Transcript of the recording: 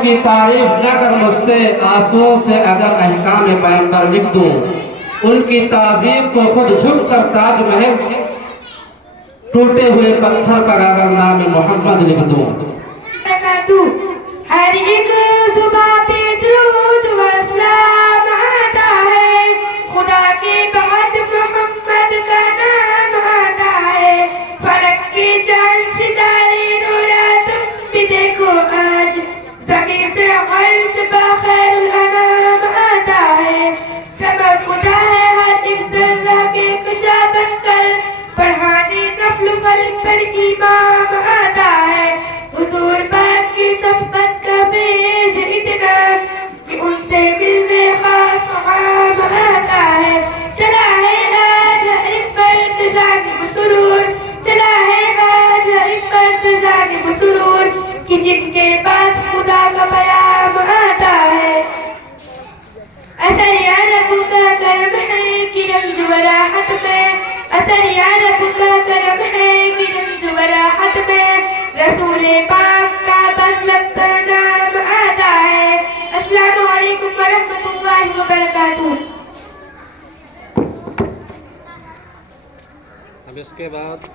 ان کی تعریف نہ کر مجھ سے، آنسوؤں سے اگر احکام پیغمبر لکھ دوں، ان کی تعظیم کو خود جھک کر تاج محل، ٹوٹے ہوئے پتھر پر اگر نام محمد لکھ دوں۔ ہر ایک زباں پہ درود و سلام آتا ہے، خدا کے بعد محمد کا نام آتا ہے، فلک کے چاند ستارے رویا تم بھی دیکھو آج، زمین سے عرش بخیر الانام آتا ہے، چمک اٹھا ہے ہر ایک ذرہ کے کشا بن کر، پڑھانے نفل و فلک پر امام آتا ہے، حضور پاک کی شفقت کا بیز اتنا کہ ان سے ملنے خاص مقام آتا ہے، چلا ہے آج ہر ایک فرد جانب سرور، چلا ہے آج ہر ایک فرد جانب سرور، کہ جن کے پاس خدا کا پیام آتا ہے۔ اثر یا رب کا کرم ہے کہ رنج و راحت میں، اثر یا رب کا کرم ہے کہ رنج و راحت میں، رسول پاک کا بس لب پر نام آتا ہے۔ السلام علیکم ورحمۃ اللہ وبرکاتہ۔ اب اس کے بعد